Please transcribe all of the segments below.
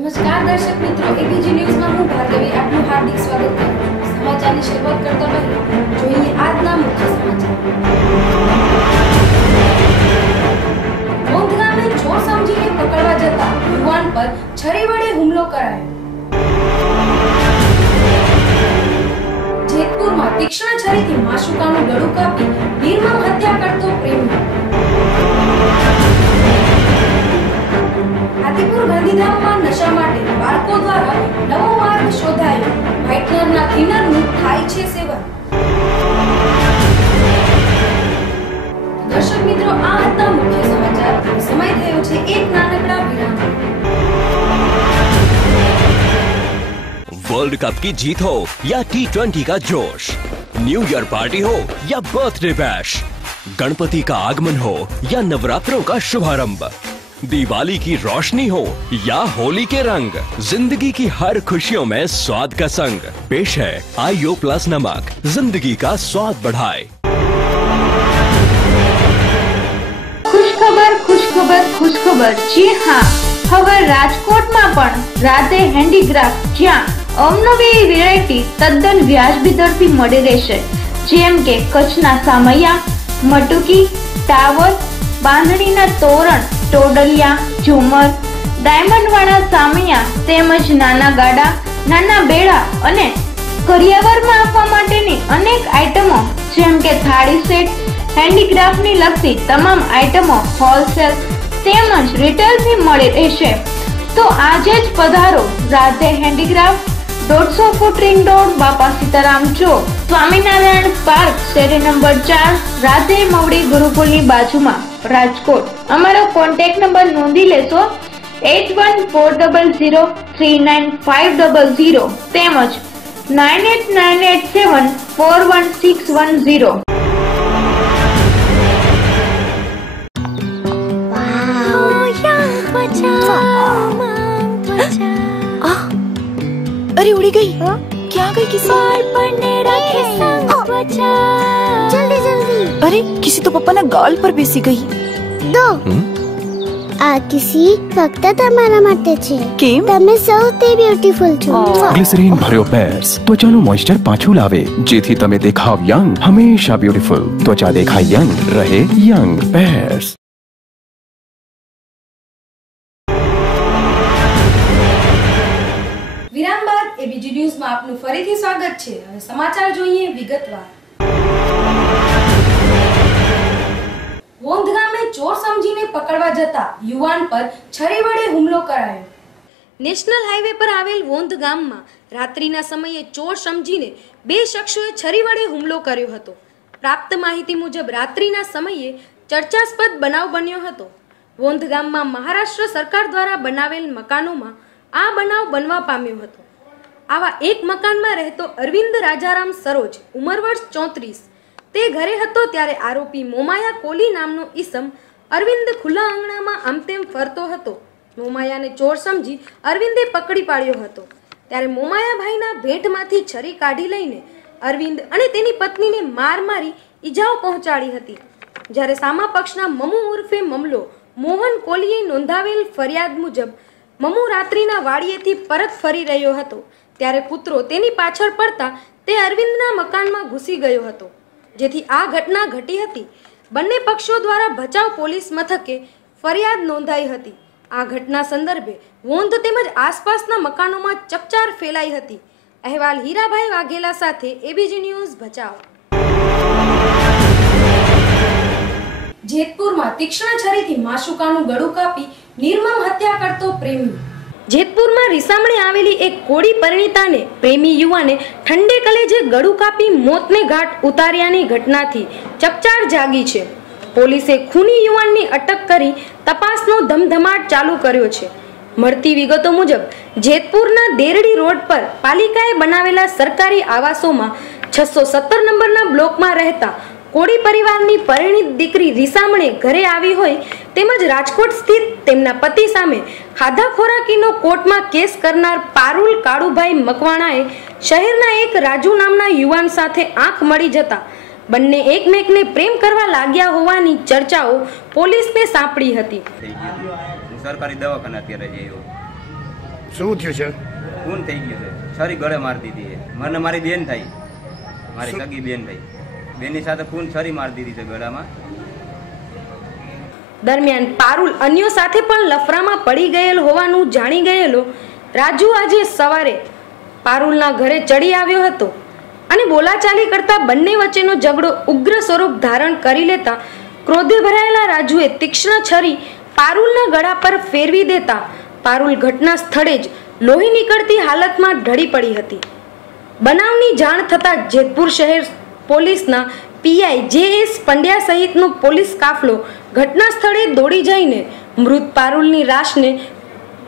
નમસ્કાર દર્શક મિત્રો, એબીજી ન્યૂઝમાં હું ભાર્ગવી આપનું હાર્દિક સ્વાગત કરું છું। સમાચારની શરૂઆત કરતા પહેલા જોઈએ આજના મુખ્ય સમાચાર। વોંધ ગામે ચોર સમજીને પકડવા જતા યુવાન પર છરી વડે હુમલો કરાયો। જેતપુરમાં તીક્ષ્ણ છરીથી માશુકાનું ગળું કાપી નિર્મમ હત્યા કરતો પ્રેમી। આદિપુર ગાંધીધામમાં નશા માટે બાળકો દ્વારા નવો માર્ગ શોધાયો। વ્હાઇટનરના થિનરનું થાય છે સેવન। દર્શક મિત્રો, આ હતા મુખ્ય સમાચાર। સમય થયો છે એક નાનકડા વિરામ। वर्ल्ड कप की जीत हो या T20 का जोश, न्यू ईयर पार्टी हो या बर्थडे बैश, गणपति का आगमन हो या नवरात्रों का शुभारंभ, दिवाली की रोशनी हो या होली के रंग, जिंदगी की हर खुशियों में स्वाद का संग। पेश है आईओ प्लस नमक, जिंदगी का स्वाद बढ़ाए। खुशखबर जी हाँ, હવે રાજકોટમાં પણ રાધે હેન્ડીક્રાફ્ટ, જ્યાં અવનવી વેરાયટી તદ્દન વ્યાજબી દરથી મળી રહેશે, જેમ કે કચ્છના સામૈયા, મટુકી, ટાવર, બાંધણીના તોરણ, ટોડલિયા, ઝુમર, ડાયમંડ વાળા સામૈયા તેમજ નાના ગાડા, નાના બેડા અને કરિયાવરમાં આપવા માટેની અનેક આઈટમો, જેમ કે થાળી સેટ, હેન્ડીક્રાફ્ટની લગતી તમામ આઈટમો હોલસેલ તેમજ રિટેલથી મળી રહેશે। તો આજે જ પધારો Radhe handicraft, 150 foot ring road, બાપા સીતારામ ચોક, સ્વામિનારાયણ પાર્ક, શેરી નંબર 4, રાધે મવડી ગુરુકુલની બાજુમાં, રાજકોટ। અમારો કોન્ટેક્ટ નંબર નોંધી લેશો 8140039500 તેમજ 9898741610। अरे उड़ी गई। क्या गई किसी? जल्दी जल्दी। अरे किसी तो पप्पा ना गाल पर बेसी गई। दो આ કિસી ફક્ત તમારા માટે છે। કેમ? તમે સૌથી બ્યુટીફુલ છો। ગ્લિસરીન ભર્યો પેર્સ ત્વચાનું મોઇસ્ચર પાછું લાવે, જેથી તમે દેખાવ યંગ, હંમેશા બ્યુટીફુલ। ત્વચા દેખાય યંગ, રહે યંગ। પેર્સ। વિરામ બાદ એબીજી ન્યૂઝમાં આપનું ફરીથી સ્વાગત છે। હવે સમાચાર જોઈએ વિગતવાર। વોંધ ગામે ચોર સમજીને પકડવા જતા યુવાન પર છરી વડે હુમલો કરાયો। નેશનલ હાઈવે પર આવેલ વોંધ ગામમાં રાત્રિના સમયે ચોર સમજીને બે શખ્સોએ છરી વડે હુમલો કર્યો હતો। પ્રાપ્ત માહિતી મુજબ રાત્રિના સમયે ચર્ચાસ્પદ બનાવ બન્યો હતો। વોંધ ગામમાં મહારાષ્ટ્ર સરકાર દ્વારા બનાવેલ મકાનોમાં આ બનાવ બનવા પામ્યો હતો। આવા એક મકાનમાં રહેતો અરવિંદ રાજારામ સરોજ, ઉંમર વર્ષ 34, તે ઘરે હતો ત્યારે આરોપી મોમાયા કોલી નામનો ઈસમ અરવિંદ ખુલ્લા આંગણામાં આમતેમ ફરતો હતો। મોમાયાને ચોર સમજી અરવિંદે પકડી પાડ્યો હતો ત્યારે મોમાયાભાઈના ભેટમાંથી છરી કાઢી લઈને અરવિંદ અને તેની પત્નીને માર મારી ઈજાઓ પહોંચાડી હતી। જ્યારે સામા પક્ષના મમુ ઉર્ફે મમલો મોહન કોલીએ નોંધાવેલ ફરિયાદ મુજબ મમુ રાત્રિના વાડીએથી પરત ફરી રહ્યો હતો ત્યારે કૂતરો તેની પાછળ પડતા તે અરવિંદના મકાનમાં ઘૂસી ગયો હતો, જેથી આ ઘટના ઘટી હતી। બંને પક્ષો દ્વારા ભચાઉ પોલીસ મથકે ફરિયાદ નોંધાઈ હતી। આ ઘટના સંદર્ભે વોંધ તેમજ આસપાસના મકાનોમાં ચકચાર ફેલાઈ હતી। અહેવાલ હીરાભાઈ વાઘેલા સાથે એબીજી ન્યૂઝ ભચાઉ. જેતપુરમાં તીક્ષ્ણ છરીથી માશુકાનું ગળું કાપી નિર્મમ હત્યા કરતો પ્રેમી. જેતપુરમાં રીસામણે આવેલી એક કોળી પરિણીતાને પ્રેમી યુવાને ઠંડે કલેજે ગળું કાપી મોતને ઘાટ ઉતાર્યાની ઘટનાથી ચકચાર જાગી છે. પોલીસે ખૂની યુવાનની અટક કરી તપાસનો ધમધમાટ ચાલુ કર્યો છે. મળતી વિગતો મુજબ જેતપુરના દેરડી રોડ પર પાલિકાએ બનાવેલા સરકારી આવાસોમાં 617 નંબરના બ્લોકમાં રહેતા કોળી પરિવારની પરિણીત દીકરી રીસામણે ઘરે આવી હોય તેમજ રાજકોટ સ્થિત તેમના પતિ સામે ખાધા ખોરાકીનો કોર્ટમાં કેસ કરનાર પારુલ કાળુભાઈ મકવાણાએ શહેરના એક રાજુ નામના યુવાન સાથે આંખ મળી જતા બંને એકમેકને પ્રેમ કરવા લાગ્યા હોવાની ચર્ચાઓ પોલીસને સાંપડી હતી. સરકારી દવાખાને અત્યારે જઈએ. શું થયું છે? ખૂન થઈ ગયું છે. છરી ગળે મારી દીધી. મને મારી બેન થઈ, મારી સગી બેન થઈ. બેની સાથે ખૂન છરી મારી દીધી છે ગળામાં. દરમિયાન પારુલ અન્યો સાથે પણ લફરામાં પડી ગયેલ હોવાનું જાણી ગયેલો રાજુ આજે સવારે પારુલના ઘરે ચડી આવ્યો હતો અને બોલાચાલી કરતા બંને વચ્ચેનો ઝઘડો ઉગ્ર સ્વરૂપ ધારણ કરી લેતા ક્રોધે ભરાયેલા રાજુએ તીક્ષ્ણ છરી પારુલના ગળા પર ફેરવી દેતા પારુલ ઘટના સ્થળે જ લોહી નીકળતી હાલતમાં ઢળી પડી હતી. બનાવની જાણ થતાં જેતપુર શહેર પોલીસના પીઆઈ જે.એસ. પંડ્યા સહિતનો પોલીસ કાફલો ઘટના સ્થળે દોડી જઈને મૃત પારુલની લાશને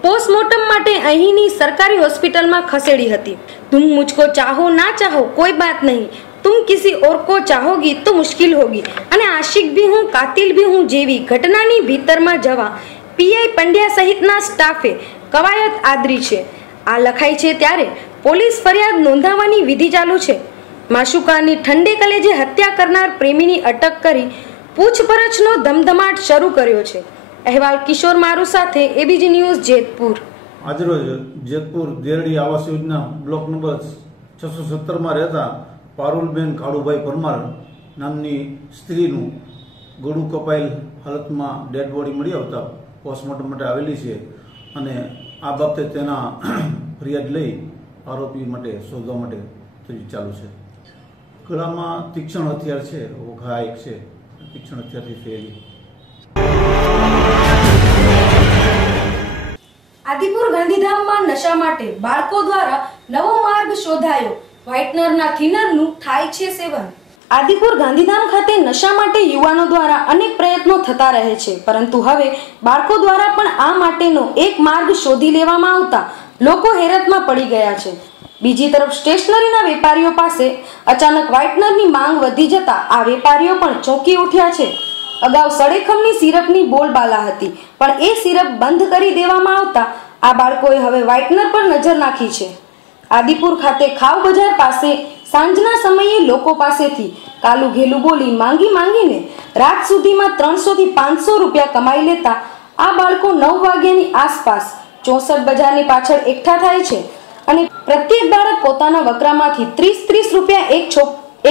પોસ્ટમોર્ટમ માટે અહીંની સરકારી હોસ્પિટલમાં ખસેડી હતી. તુમ મુझको ચાહો ના ચાહો કોઈ બાત નહીં, तुम किसी और को चाहोगी तो मुश्किल होगी અને આશિક ભી હું કાતિલ ભી હું જેવી ઘટનાની ભીતરમાં જવા પીઆઈ પંડ્યા સહિતના સ્ટાફે કવાયત આદરી છે. આ લખાય છે ત્યારે પોલીસ ફરિયાદ નોંધાવવાની વિધિ ચાલુ છે. માશુકાની ઠંડે કલેજે હત્યા કરનાર પ્રેમીની અટક કરી પૂછપરછનો ધમધમાટ શરૂ કર્યો છે. અહેવાલ કિશોર મારુ સાથે એબીજી ન્યૂઝ જેતપુર. આજરોજ જેતપુર દેરડી આવાસ યોજના બ્લોક નંબર 617માં રહેતા પારુલબેન કાળુભાઈ પરમાર નામની સ્ત્રીનું ગળું કપાયેલ હાલતમાં ડેડ બોડી મળી આવતા પોસ્ટમોર્ટમ માટે આવેલી છે અને આ બાબતે તેના ફરિયાદ લઈ આરોપી માટે શોધવા માટે ચાલુ છે. ગળામાં તીક્ષ્ણ હથિયાર છે, ઘા એક છે, તીક્ષ્ણ હથિયારથી ફેરી. આદિપુર ગાંધીધામમાં નશા માટે બાળકો દ્વારા નવો માર્ગ શોધાયો. વ્હાઇટનરના થિનરનું થાય છે સેવન. આદિપુર ગાંધીધામ ખાતે નશા માટે યુવાનો દ્વારા અનેક પ્રયત્નો થતા રહે છે, પરંતુ હવે બાળકો દ્વારા પણ આ માટેનો એક માર્ગ શોધી લેવામાં આવતા લોકો હેરતમાં પડી ગયા છે. બીજી તરફ સ્ટેશનરીના વેપારીઓ પાસે અચાનક વ્હાઇટનરની માંગ વધી જતા આ વેપારીઓ પણ ચોંકી ઉઠ્યા છે. અગાઉ સળેખમની સિરપની બોલબાલા હતી, પણ એ સિરપ બંધ કરી દેવામાં આવતા આ બાળકોએ હવે વ્હાઇટનર પર નજર નાખી છે. આદિપુર ખાતે ખાવ બજાર પાસે સાંજના સમયે લોકો પાસેથી કાલું ઘેલું બોલી માંગીને રાત સુધીમાં 300 થી 500 રૂપિયા કમાઈ લેતા આ બાળકો 9 વાગ્યાની આસપાસ 64 બજારની પાછળ એકઠા થાય છે અને પ્રત્યેક બાળક પોતાના વકરામાંથી 30 રૂપિયા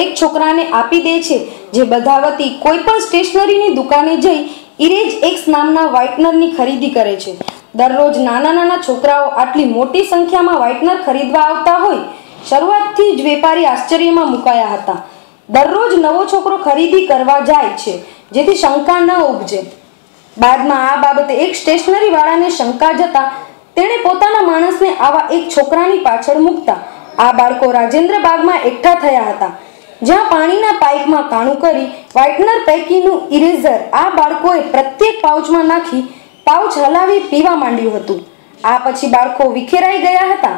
એક છોકરાને આપી દે છે, જે બધા વતી કોઈ પણ સ્ટેશનરીની દુકાને જઈ ઇરેજ એક્સ નામના વ્હાઇટનરની ખરીદી કરે છે. દરરોજ નાના છોકરાઓ આટલી મોટી સંખ્યામાં વ્હાઇટનર ખરીદવા આવતા હોય શરૂઆતથી જ વેપારી આશ્ચર્યમાં મુકાયા હતા. દરરોજ નવો છોકરો ખરીદી કરવા જાય છે, જેથી શંકા ન ઉપજે. બાદમાં આ બાબતે એક સ્ટેશનરી વાળાને શંકા જતા તેણે પોતાના માણસને આવા એક છોકરાની પાછળ મૂકતા આ બાળકો રાજેન્દ્ર બાગમાં એકઠા થયા હતા, જ્યાં પાણીના પાઇપમાં કાણું કરી વ્હાઇટનર પૈકીનું ઇરેઝર આ બાળકોએ પ્રત્યેક પાઉચમાં નાખી પાઉચ હલાવી પીવા માંડ્યું હતું. આ પછી બાળકો વિખેરાઈ ગયા હતા.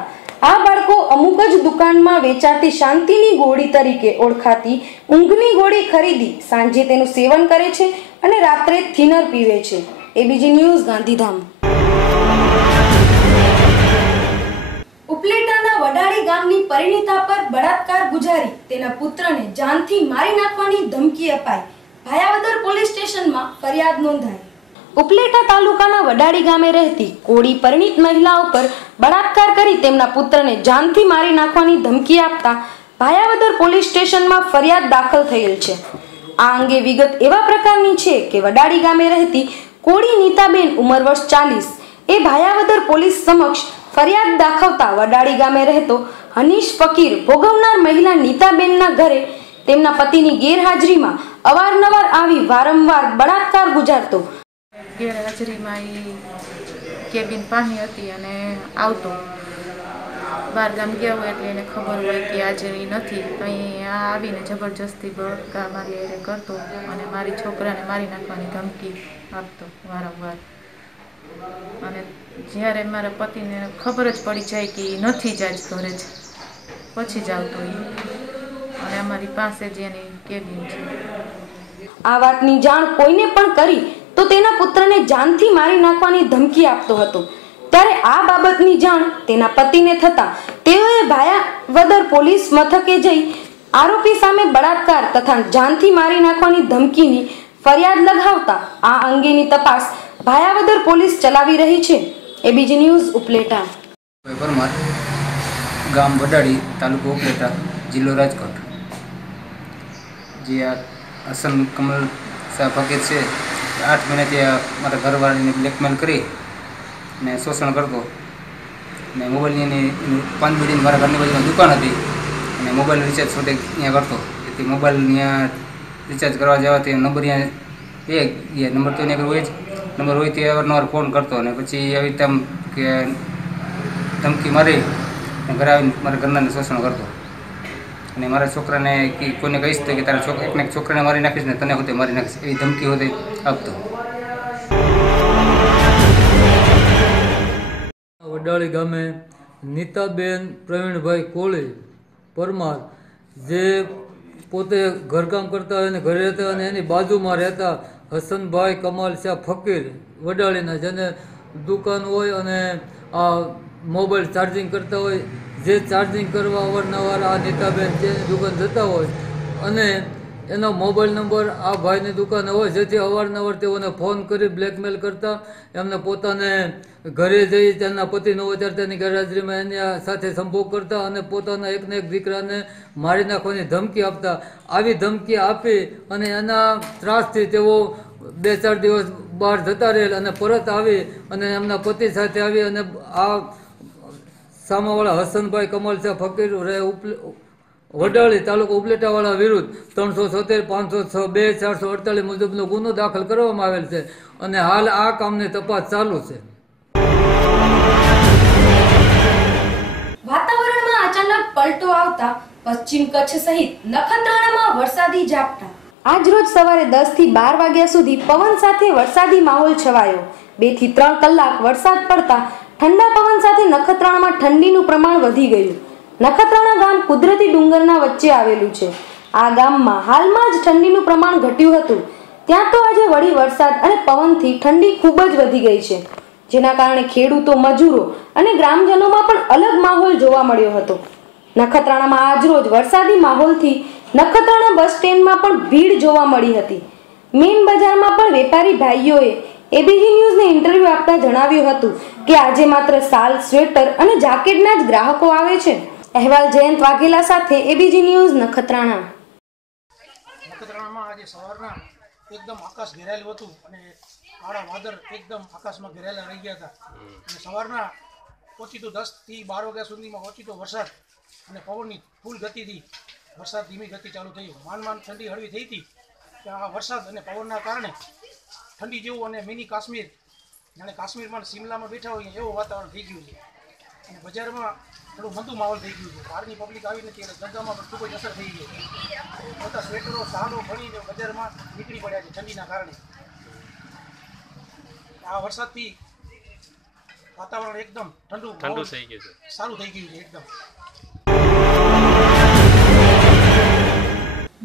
આ બાળકો અમુક જ દુકાનમાં વેચાતી શાંતિની ગોળી તરીકે ઓળખાતી ઊંઘની ગોળી ખરીદી સાંજે તેનું સેવન કરે છે અને રાત્રે થિનર પીવે છે. ABG news Gandhidham. ઉપલેટાના વડાળી ગામની પરિણીતા પર બળાત્કાર ગુજારી તેના પુત્રને જાનથી મારી નાખવાની ધમકી અપાઈ. ભાયાવદર પોલીસ સ્ટેશનમાં ફરિયાદ નોંધાઈ. ઉપલેટા તાલુકાના વડાળી ગામે રહેતી કોળી પરિણીત મહિલા ઉપર બળાત્કાર કરી તેમના પુત્રને જાનથી મારી નાખવાની ધમકી આપતા ભાયાવદર પોલીસ સ્ટેશનમાં ફરિયાદ દાખલ થયેલ છે. આ અંગે વિગત એવા પ્રકારની છે કે વડાળી ગામે રહેતી કોળી નીતાબેન ઉંમર વર્ષ 40 એ ભાયાવદર પોલીસ સમક્ષ ફરિયાદ દાખવતા વડાળી ગામે રહેતો હનીશ ફકીર ભોગવનાર મહિલા નીતાબેનના ઘરે તેમના પતિની ગેરહાજરીમાં અવારનવાર આવી વારંવાર બળાત્કાર ગુજારતો. ગેરહાજરીમાં એ કેબિન પાણી હતી અને આવતો બહાર ગામ ગયા હોય એટલે એને ખબર હોય કે આજે એ નથી, અહીં આવીને જબરજસ્તી બળાત્કાર મારી કરતો અને મારી છોકરાને મારી નાખવાની ધમકી આપતો વારંવાર. અને જ્યારે મારા પતિને ખબર જ પડી જાય કે એ નથી જ આજ ઘરે જ પછી જ આવતો એ, અને અમારી પાસે જ એની કેબિન છે. આ વાતની જાણ કોઈને પણ કરી તો તેના પુત્રને જાનથી મારી નાખવાની ધમકી આપતો હતો. ત્યારે આ બાબતની જાણ તેના પતિને થતા તેઓએ ભાયાવદર પોલીસ મથકે જઈ આરોપી સામે બળાત્કાર તથા જાનથી મારી નાખવાની ધમકીની ફરિયાદ લગાવતા આ અંગેની તપાસ ભાયાવદર પોલીસ ચલાવી રહી છે. ABG news Upleta. પરમાર, ગામ વડાળી, તાલુકો ઉપલેટા, જિલ્લો રાજકોટ. જે આ હસન કમલ શાહ ફકીર છે 8 મહિનાથી મારા ઘરવાળીને બ્લેકમેલ કરી ને શોષણ કરતો. ને મોબાઈલની પાનબીડીની મારા ઘરની બાજુમાં દુકાન હતી અને મોબાઈલ રિચાર્જ છોટે અહીંયા કરતો. એથી મોબાઈલ ત્યાં રિચાર્જ કરવા જવાથી નંબર અહીંયા નંબર તો અહીંયા હોય જ, નંબર હોય તે અવારનવાર ફોન કરતો અને પછી આવી રીતે કે ધમકી મારી ઘરે આવીને મારા ઘરનાને શોષણ કરતો. અને મારા છોકરાને કોઈને કહીશ તો કે તારા એકને છોકરાને મારી નાખીશ ને તને હોતે મારી નાખીશ, એવી ધમકી હોતે આપતો. વડાળી ગામે નીતાબેન પ્રવીણભાઈ કોળી પરમાર, જે પોતે ઘરકામ કરતા હોય અને ઘરે રહેતા અને એની બાજુમાં રહેતા હસનભાઈ કમાલ શાહ ફકીર વડાળીના, જેને દુકાન હોય અને આ મોબાઈલ ચાર્જિંગ કરતા હોય, જે ચાર્જિંગ કરવા અવારનવાર આ નીતાબેન જેની દુકાન જતા હોય અને એનો મોબાઈલ નંબર આ ભાઈની દુકાને હોય, જેથી અવારનવાર તેઓને ફોન કરી બ્લેકમેલ કરતા, એમને પોતાને ઘરે જઈ તેમના પતિ ન હોય ત્યારે તેની ગેરહાજરીમાં એની સાથે સંભોગ કરતા અને પોતાના એકને એક દીકરાને મારી નાખવાની ધમકી આપતા. આવી ધમકી આપી અને એના ત્રાસથી તેઓ 2-4 દિવસ બહાર જતા રહેલ અને પરત આવી અને એમના પતિ સાથે આવી અને આ સામાવાળા હસનભાઈ કમલ શાહ ફકીર રહે વડાળી, તાલુકો ઉપલેટાવાળા વિરુદ્ધ 370, 506, 2, 448 મુજબનો ગુનો દાખલ કરવામાં આવેલ છે અને હાલ આ કામની તપાસ ચાલુ છે. વાતાવરણમાં અચાનક પલટો આવતા પશ્ચિમ કચ્છ સહિત નખત્રાણામાં વરસાદી ઝાપટા. આજ રોજ સવારે 10 થી 12 વાગ્યા સુધી પવન સાથે વરસાદી માહોલ છવાયો. 2 થી 3 કલાક વરસાદ પડતા ઠંડા પવન સાથે નખત્રાણામાં ઠંડીનું પ્રમાણ વધી ગયું. નખત્રાણા ગામ કુદરતી ડુંગરના વચ્ચે આવેલું છે. આ ગામમાં હાલમાં જ ઠંડીનું પ્રમાણ ઘટ્યું હતું, ત્યાં તો આજે વળી વરસાદ અને પવનથી ઠંડી ખૂબ જ વધી ગઈ છે, જેના કારણે ખેડૂતો, મજૂરો અને ગ્રામજનોમાં પણ અલગ માહોલ જોવા મળ્યો હતો. નખત્રાણામાં આજ રોજ વરસાદી માહોલથી નખત્રાણા બસ સ્ટેન્ડમાં પણ ભીડ જોવા મળી હતી. મેઇન બજારમાં પણ વેપારી ભાઈઓએ એબીજી ન્યૂઝને ઇન્ટરવ્યુ આપતા જણાવ્યું હતું કે આજે માત્ર શાલ, સ્વેટર અને જાકેટના જ ગ્રાહકો આવે છે. અહેવાલ જયંત વાઘેલા સાથે એબીજી ન્યૂઝ, નખત્રાણા. નખત્રાણામાં આજે સવારના એકદમ આકાશ ઘેરાયેલું હતું અને કાળા વાદળ એકદમ આકાશમાં ઘેરાયેલા રહી ગયા હતા અને સવારના ઓચિતો 10 થી 12 વાગ્યા સુધીમાં ઓચિતો વરસાદ અને પવનની ફૂલ ગતિથી વરસાદ ધીમી ગતિ ચાલુ થયું. માંડ ઠંડી હળવી થઈ હતી કે આ વરસાદ અને પવનના કારણે ઠંડી જેવું અને મિની કાશ્મીર, જાણે કાશ્મીરમાં શિમલામાં બેઠા હોય એવું વાતાવરણ થઈ ગયું છે અને બજારમાં થોડું મંદુ માહોલ થઈ ગયું છે. બહારની પબ્લિક આવી નથી એટલે ધંધામાં પણ ખૂબ જ અસર થઈ ગઈ છે. બધા સ્વેટરો, શાલો ભણીને બજારમાં નીકળી પડ્યા છે ઠંડીના કારણે. આ વરસાદથી વાતાવરણ એકદમ ઠંડુ થઈ ગયું છે, સારું થઈ ગયું છે એકદમ.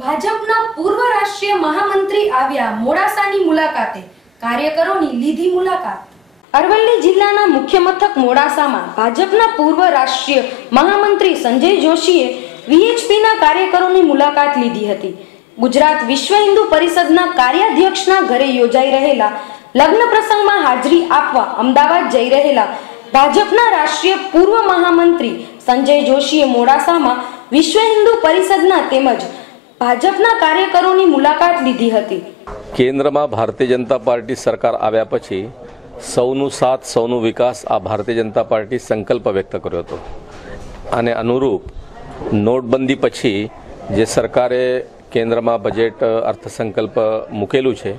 ભાજપના પૂર્વ રાષ્ટ્રીય મહામંત્રી આવ્યા મોડાસાની મુલાકાતે, કાર્યકરોની લીધી મુલાકાત. અરવલ્લી જિલ્લાના મુખ્ય મથક મોડાસામાં ભાજપના પૂર્વ રાષ્ટ્રીય મહામંત્રી સંજય જોશીએ વીએચપીના કાર્યકરોની મુલાકાત લીધી હતી. ગુજરાત વિશ્વ હિન્દુ પરિષદના કાર્યાધ્યક્ષના ઘરે યોજાઈ રહેલા લગ્ન પ્રસંગમાં હાજરી આપવા અમદાવાદ જઈ રહેલા ભાજપના રાષ્ટ્રીય પૂર્વ મહામંત્રી સંજય જોશીએ મોડાસામાં વિશ્વ હિન્દુ પરિષદના તેમજ ભાજપના કાર્યકરોની મુલાકાત લીધી હતી. કેન્દ્રમાં ભારતીય જનતા પાર્ટી સરકાર આવ્યા પછી સૌનું સાથ સૌનું વિકાસ આ ભારતીય જનતા પાર્ટી સંકલ્પ વ્યક્ત કર્યો હતો અને અનુરૂપ નોટબંધી પછી જે સરકારે કેન્દ્રમાં બજેટ અર્થસંકલ્પ મૂકેલું છે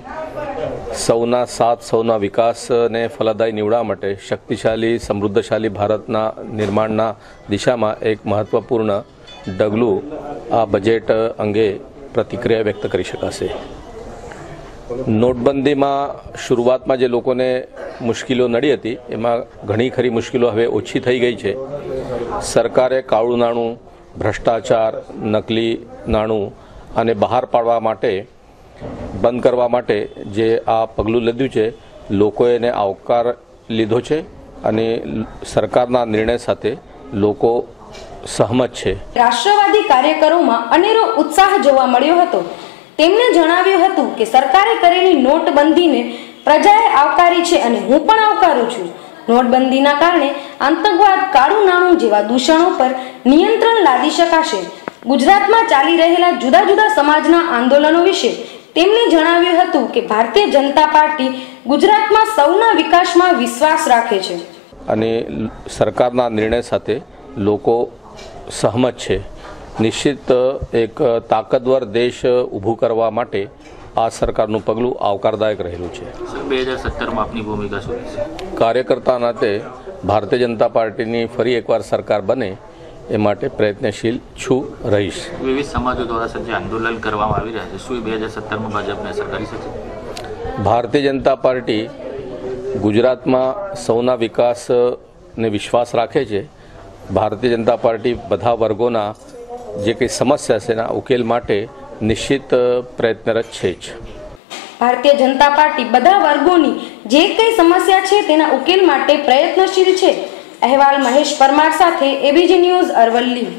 સૌના સાથ સૌના વિકાસને ફલદાયી નીવડવા માટે શક્તિશાળી સમૃદ્ધશાળી ભારતના નિર્માણના દિશામાં એક મહત્વપૂર્ણ ડગલું આ બજેટ અંગે પ્રતિક્રિયા વ્યક્ત કરી શકાશે. નોટબંધીમાં શરૂઆતમાં જે લોકોને મુશ્કેલીઓ નડી હતી એમાં ઘણી ખરી મુશ્કેલીઓ હવે ઓછી થઈ ગઈ છે. સરકારે કાળું નાણું, ભ્રષ્ટાચાર, નકલી નાણું અને બહાર પાડવા માટે બંધ કરવા માટે જે આ પગલું લીધું છે લોકોએ એને આવકાર લીધો છે અને સરકારના નિર્ણય સાથે લોકો સહમત છે. રાષ્ટ્રવાદી કાર્યકરોમાં અનેરો ઉત્સાહ જોવા મળ્યો હતો. તેમણે જણાવ્યું હતું કે સરકારે કરેલી નોટબંધીને પ્રજાએ આવકારી છે અને હું પણ આવકારું છું. નોટબંધીના કારણે આતંકવાદ, કાળું નાણું જેવા દૂષણો પર નિયંત્રણ લાદી શકાશે. ગુજરાતમાં ચાલી રહેલા જુદા જુદા સમાજના આંદોલનો વિશે તેમણે જણાવ્યું હતું કે ભારતીય જનતા પાર્ટી ગુજરાતમાં સૌના વિકાસમાં વિશ્વાસ રાખે છે અને સરકારના નિર્ણય સાથે લોકો સહમત છે. નિશ્ચિત એક તાકતવર દેશ ઊભું કરવા માટે આ સરકારનું પગલું આવકારદાયક રહેલું છે. 2017માં આપની ભૂમિકા શું રહેશે? કાર્યકર્તા નાતે ભારતીય જનતા પાર્ટીની ફરી એકવાર સરકાર બને એ માટે પ્રયત્નશીલ છું, રહીશ. વિવિધ સમાજો દ્વારા જે આંદોલન કરવામાં આવી રહ્યા છે, શું 2017માં ભાજપને અસર કરી શકે? ભારતીય જનતા પાર્ટી ગુજરાતમાં સૌના વિકાસને વિશ્વાસ રાખે છે. ભારતીય જનતા પાર્ટી બધા વર્ગોના જે કંઈ સમસ્યા છે એના ઉકેલ માટે નિશ્ચિત પ્રયત્નરત છે જ. ભારતીય જનતા પાર્ટી બધા વર્ગોની જે કંઈ સમસ્યા છે તેના ઉકેલ માટે પ્રયત્નશીલ છે. અહેવાલ મહેશ પરમાર સાથે એબીજી ન્યૂઝ અરવલ્લી.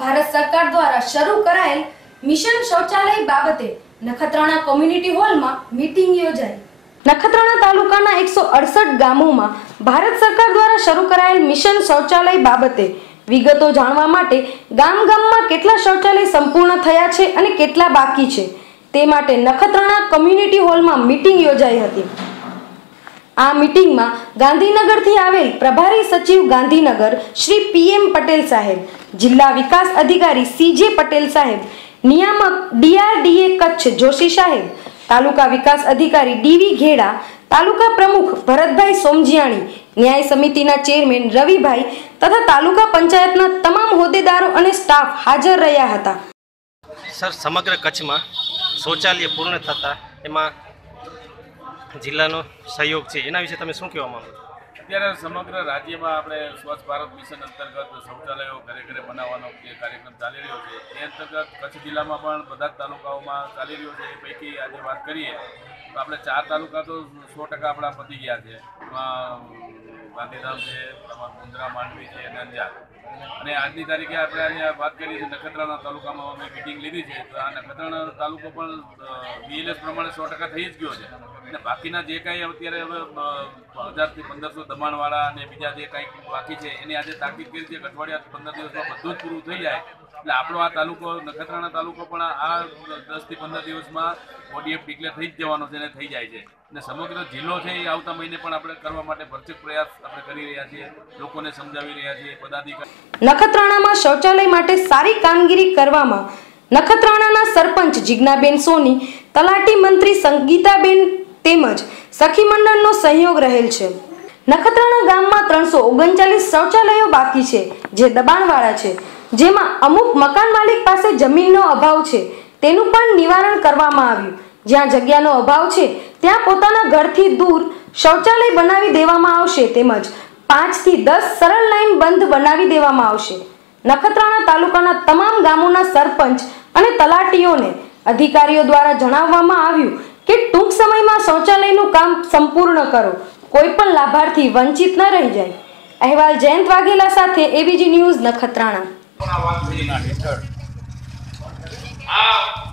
ભારત સરકાર દ્વારા શરૂ કરાયેલ મિશન શૌચાલય બાબતે નખત્રાણા કોમ્યુનિટી હોલમાં મીટિંગ યોજાઈ. નખત્રાણા તાલુકાના 168 ગામોમાં ભારત સરકાર દ્વારા શરૂ કરાયેલ મિશન શૌચાલય બાબતે વિગતો જાણવા માટે ગામમાં કેટલા શૌચાલય સંપૂર્ણ થયા છે અને કેટલા બાકી છે તે માટે નખત્રાણા કોમ્યુનિટી હોલમાં મીટિંગ યોજાઈ હતી. આ મીટિંગમાં ગાંધીનગરથી આવેલ પ્રભારી સચિવ ગાંધીનગર શ્રી PM પટેલ સાહેબ, જિલ્લા વિકાસ અધિકારી CJ પટેલ સાહેબ, નિયામક DRDA કચ્છ જોશી સાહેબ, તાલુકા વિકાસ અધિકારી DV ઘેડા, તાલુકા પ્રમુખ ભરતભાઈ સોમજીયાણી, ન્યાય સમિતિના ચેરમેન રવિભાઈ તથા તાલુકા પંચાયતના તમામ હોદ્દેદારો અને સ્ટાફ હાજર રહ્યા હતા. સર, સમગ્ર કચ્છમાં શૌચાલય પૂર્ણ થતા એમાં જિલ્લાનો સહયોગ છે, એના વિશે તમે શું કહેવા માંગો છો? અત્યારે સમગ્ર રાજ્યમાં આપણે સ્વચ્છ ભારત મિશન અંતર્ગત શૌચાલયો ઘરે ઘરે બનાવવાનો જે કાર્યક્રમ ચાલી રહ્યો છે એ અંતર્ગત કચ્છ જિલ્લામાં પણ બધા જ તાલુકાઓમાં ચાલી રહ્યો છે. એ પૈકી આજે વાત કરીએ તો આપણે 4 તાલુકા તો 100% આપણા પતી ગયા છે. એમાં ગાંધીધામ છે, મુન્દ્રા, માંડવી છે અને અંજાર. અને આજની તારીખે આપણે અહીંયા વાત કરી છે નખત્રાણા તાલુકામાં અમે મિટિંગ લીધી છે. તો આ નખત્રાણા તાલુકો પણ BLS પ્રમાણે 100% થઈ જ ગયો છે. અને બાકીના જે કાંઈ અત્યારે હવે 1000 થી 1500 દબાણવાળા અને બીજા જે કાંઈક બાકી છે એની આજે તાકીદ કરી છે કે અઠવાડિયા 15 દિવસમાં બધું જ પૂરું થઈ જાય. એટલે આપણો આ તાલુકો નખત્રાણા તાલુકો પણ આ 10 થી 15 દિવસમાં ODF ડિક્લેર થઈ જ જવાનો છે અને થઈ જાય છે. અને સમગ્ર જિલ્લો છે એ આવતા મહિને પણ આપણે કરવા માટે ભરચક પ્રયાસ આપણે કરી રહ્યા છીએ, લોકોને સમજાવી રહ્યા છીએ. પદાધિકારી નખત્રાણામાં શૌચાલય માટે સારી કામગીરી કરવામાં નખત્રાણાના સરપંચ જિજ્ઞાબેન સોની, તલાટી મંત્રી સંગીતાબેન તેમજ સખી મંડળનો સહયોગ રહેલ છે. નખત્રાણા ગામમાં 339 શૌચાલયો બાકી છે જે દબાણવાળા છે, જેમાં અમુક મકાન માલિક પાસે જમીનનો અભાવ છે. તેનું પણ નિવારણ કરવામાં આવ્યું. જ્યાં જગ્યાનો અભાવ છે ત્યાં પોતાના ઘરથી દૂર શૌચાલય બનાવી દેવામાં આવશે તેમજ 5 થી 10 સરળ લાઈન બંધ બનાવી દેવામાં આવશે. નખત્રાણા તાલુકાના તમામ ગામોના સરપંચ અને તલાટીઓને અધિકારીઓ દ્વારા જણાવવામાં આવ્યું કે ટૂંક સમયમાં શૌચાલયનું કામ સંપૂર્ણ કરો, કોઈ પણ લાભાર્થી વંચિત ન રહી જાય. અહેવાલ જયંત વાઘેલા સાથે એબીજી ન્યૂઝ નખત્રાણા.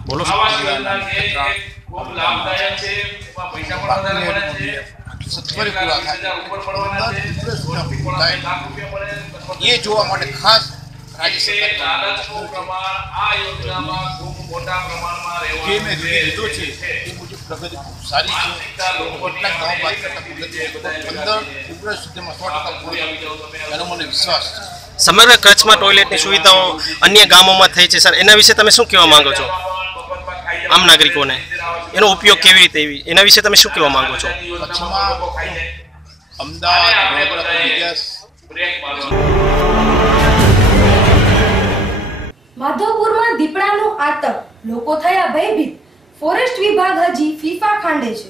બોલો ખૂબ લાભદાયક છે. પૈસા પણ વધારે મળે છે. એ જોવા માટે ખાસ રાજ્ય સરકાર આ યોજનામાં ખૂબ મોટા પ્રમાણમાં રહેવાનું છે. પ્રગતિ ખૂબ સારી છે. કેટલાક ગામો વાત કરતાં પ્રગતિ 15 સુધીમાં 100% પૂરી એનો મને વિશ્વાસ છે. સમગ્ર કચ્છમાં ટોયલેટની સુવિધાઓ અન્ય ગામોમાં થઈ છે સર, એના વિશે તમે શું કહેવા માંગો છો આમ નાગરિકોને? એનો ઉપયોગ કેવી રીતે એના વિશે તમે શું કહેવા માંગો છો? કચ્છમાં અમદાવાદ, માધવપુરમાં દીપડાનું આતંક, લોકો થયા ભયભીત. ફોરેસ્ટ વિભાગ હજી ફીફા ખાંડે છે.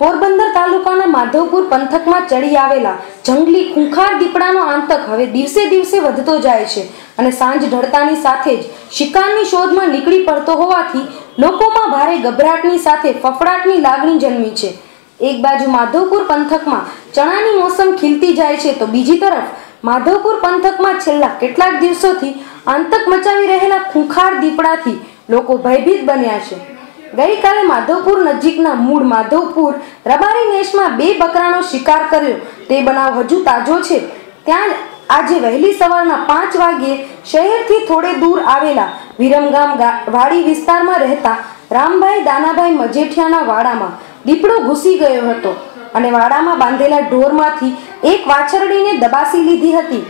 પોરબંદર તાલુકાના માધવપુર પંથકમાં ચડી આવેલા જંગલી ખૂંખાર દીપડાનો આતંક હવે દિવસે દિવસે વધતો જાય છે અને સાંજ ઢળતાની સાથે જ શિકારની શોધમાં નીકળી પડતો હોવાથી લોકોમાં ભારે ગભરાટની સાથે ફફડાટની લાગણી જન્મી છે. એક બાજુ માધવપુર પંથકમાં ચણાની મોસમ ખીલતી જાય છે તો બીજી તરફ માધવપુર પંથકમાં છેલ્લા કેટલાક દિવસોથી આતંક મચાવી રહેલા ખૂંખાર દીપડાથી લોકો ભયભીત બન્યા છે. ગઈકાલે માધવપુર નજીકના મૂળ માધવપુર રબારી નેશમાં 2 બકરાનો શિકાર કર્યો તે બનાવ હજુ તાજો છે. ત્યાં આજે વહેલી સવારના 5 વાગ્યે શહેરથી થોડે દૂર આવેલા વિરમગામ વાડી વિસ્તારમાં રહેતા રામભાઈ દાનાભાઈ મજેઠિયાના વાડામાં દીપડો ઘૂસી ગયો હતો અને વાડામાં બાંધેલા ઢોરમાંથી એક વાછરડીને દબાસી લીધી હતી,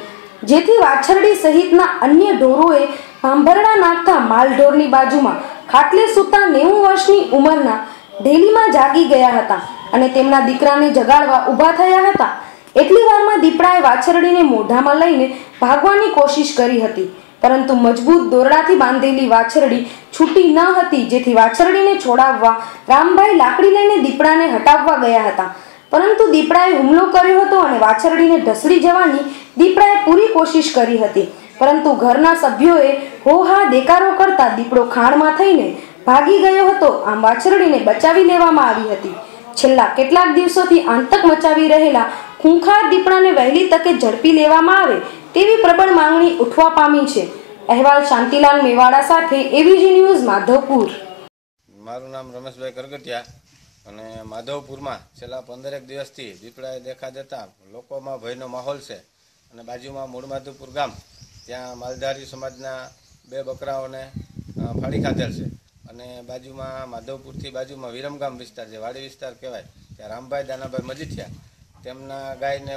જેથી વાછરડી સહિતના અન્ય ઢોરોએ ભાંભરડા નાખતા માલઢોરની બાજુમાં ખાટલે સૂતા 90 વર્ષની ઉંમરના ઢેલીમાં જાગી ગયા હતા અને તેમના દીકરાને જગાડવા ઊભા થયા હતા. એટલી વારમાં દીપડાએ વાછરડીને મોઢામાં લઈને ભાગવાની કોશિશ કરી હતી, પરંતુ મજબૂત દોરડાથી બાંધેલી વાછરડી છૂટી ન હતી, જેથી વાછરડીને છોડાવવા રામભાઈ લાકડી લઈને દીપડાને હટાવવા ગયા હતા, પરંતુ દીપડાએ હુમલો કર્યો હતો અને વાછરડીને ઢસડી જવાની દીપડાએ પૂરી કોશિશ કરી હતી, પરંતુ ઘરના સભ્યોએ હોહા દેકારો કરતા દીપડો ખાણમાં થઈને ભાગી ગયો હતો. આમ વાછરડીને બચાવી લેવામાં આવી હતી. છેલ્લા કેટલાક દિવસોથી આતંક મચાવી રહેલા ખૂંખાર દીપડાને વહેલી તકે ઝડપી લેવામાં આવે તેવી પ્રબળ માંગણી ઉઠવા પામી છે. અહેવાલ શાંતિલાલ મેવાડા સાથે એબીજી ન્યૂઝ માધવપુર. મારું નામ રમેશભાઈ કરગટિયા અને માધવપુરમાં છેલ્લા 15 દિવસથી દીપડાએ દેખા જતા લોકોમાં ભયનો માહોલ છે અને બાજુમાં મૂળ માધવપુર ગામ ત્યાં માલધારી સમાજના 2 બકરાઓને ફાડી ખાધેલ છે અને બાજુમાં માધવપુરથી બાજુમાં વિરમગામ વિસ્તાર જે વાડી વિસ્તાર કહેવાય ત્યાં રામભાઈ દાનાભાઈ મજીઠિયા તેમના ગાયને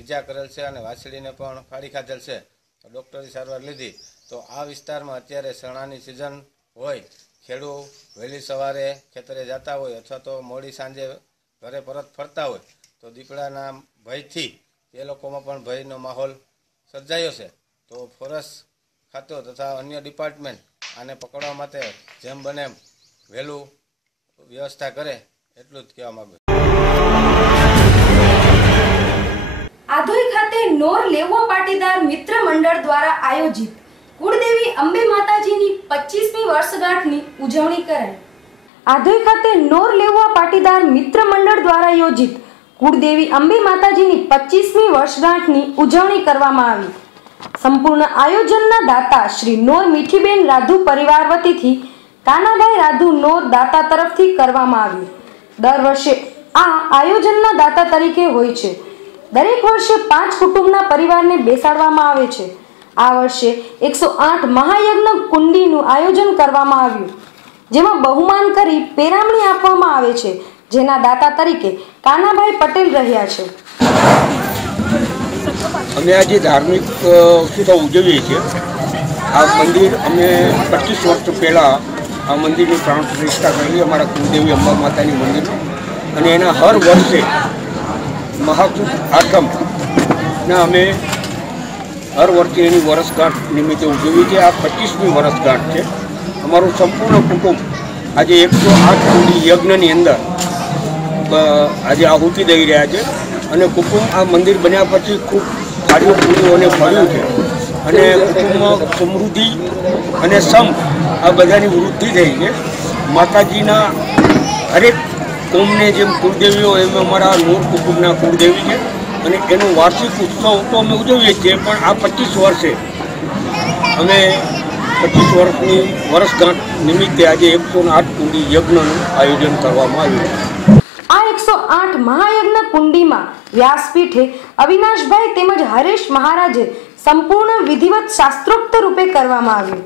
ઈજા કરેલ છે અને વાછડીને પણ ફાડી ખાધેલ છે. ડૉક્ટરી સારવાર લીધી. તો આ વિસ્તારમાં અત્યારે ચણાની સિઝન હોય, ખેડૂત વહેલી સવારે ખેતરે જતા હોય અથવા તો મોડી સાંજે ઘરે પરત ફરતા હોય તો દીપડાના ભયથી એ લોકોમાં પણ ભયનો માહોલ સર્જાયો છે. તો ફોરેસ્ટ ખાતો તથા અન્ય ડિપાર્ટમેન્ટ આને પકડવા માટે જેમ બને એમ વહેલું વ્યવસ્થા કરે એટલું જ કહેવા માંગુ. આધોઈ ખાતે નોર લેવા પાટીદાર મિત્ર મંડળ દ્વારા આયોજિત કુળદેવી અંબે માતાજીની 25મી વર્ષગાંઠની ઉજવણી કરાઈ. આધોઈ ખાતે નોર લેવા પાટીદાર મિત્ર મંડળ દ્વારા આયોજિત કુળદેવી અંબે માતાજીની 25મી વર્ષગાંઠની ઉજવણી કરવામાં આવી. સંપૂર્ણ આયોજનના દાતા શ્રી નોર મીઠીબેન રાધુ પરિવાર વતીથી કાનાભાઈ રાધુ નોર દાતા તરફથી કરવામાં આવ્યું. દર વર્ષે આ આયોજનના દાતા તરીકે હોય છે. દરેક વર્ષે 5 કુટુંબના પરિવારને બેસાડવામાં આવે છે. આ વર્ષે 108 મહાયજ્ઞ કુંડીનું આયોજન કરવામાં આવ્યું, જેમાં બહુમાન કરી પેરામણી આપવામાં આવે છે, જેના દાતા તરીકે કાનાભાઈ પટેલ રહ્યા છે. અમે આજે ધાર્મિક ઉત્સવ ઉજવીએ છીએ. આ મંદિર અમે 25 વર્ષ પહેલાં આ મંદિરની પ્રાણ પ્રતિષ્ઠા કરેલી અમારા કુળદેવી અંબા માતાની મંદિર અને એના હર વર્ષે મહાસુદ આઠમના અમે હર વર્ષે એની વર્ષગાંઠ નિમિત્તે ઉજવીએ છીએ. આ 25મી વર્ષગાંઠ છે. અમારું સંપૂર્ણ કુટુંબ આજે 108 કુંડી યજ્ઞની અંદર આજે આહુતિ દઈ રહ્યા છે અને કુટુંબ આ મંદિર બન્યા પછી ખૂબ ફાળ્યું પૂર્યું અને ફળ્યું છે અને કુટુંબમાં સમૃદ્ધિ અને સમ આ બધાની વૃદ્ધિ થઈ છે. માતાજીના હરેક કોમને જેમ કુળદેવીઓ એમ અમારા નૂર કુટુંબના કુળદેવી છે અને એનો વાર્ષિક ઉત્સવ તો અમે ઉજવીએ છીએ, પણ આ 25 વર્ષે અમે 25 વર્ષની વર્ષગાંઠ નિમિત્તે આજે 108 કુંડી યજ્ઞનું આયોજન કરવામાં આવ્યું. આ 108 મહાયજ્ઞ કુંડીમાં વ્યાસપીઠે અવિનાશભાઈ તેમજ હરેશ મહારાજે સંપૂર્ણ વિધિવત શાસ્ત્રોક્ત રૂપે કરવામાં આવ્યું,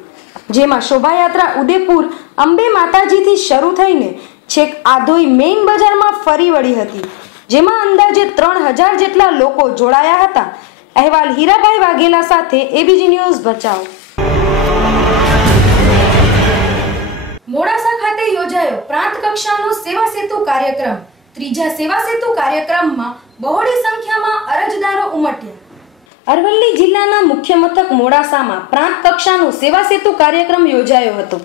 જેમાં શોભાયાત્રા ઉદયપુર અંબે માતાજીથી શરૂ થઈને છેક આધોઈ મેઇન બજારમાં ફરી વળી હતી, જેમાં અંદાજે 3000 જેટલા લોકો જોડાયા હતા. અહેવાલ હીરાભાઈ વાઘેલા સાથે એબીજી ન્યૂઝ ભચાઉ. મોડાસા ખાતે યોજાયો પ્રાંત કક્ષાનો સેવા સેતુ કાર્યક્રમ. ત્રીજા સેવા સેતુ કાર્યક્રમમાં બહોળી સંખ્યામાં અરજદારો ઉમટ્યા. અરવલ્લી જિલ્લાના મુખ્ય મથક મોડાસામાં પ્રાંત કક્ષાનો સેવા સેતુ કાર્યક્રમ યોજાયો હતો.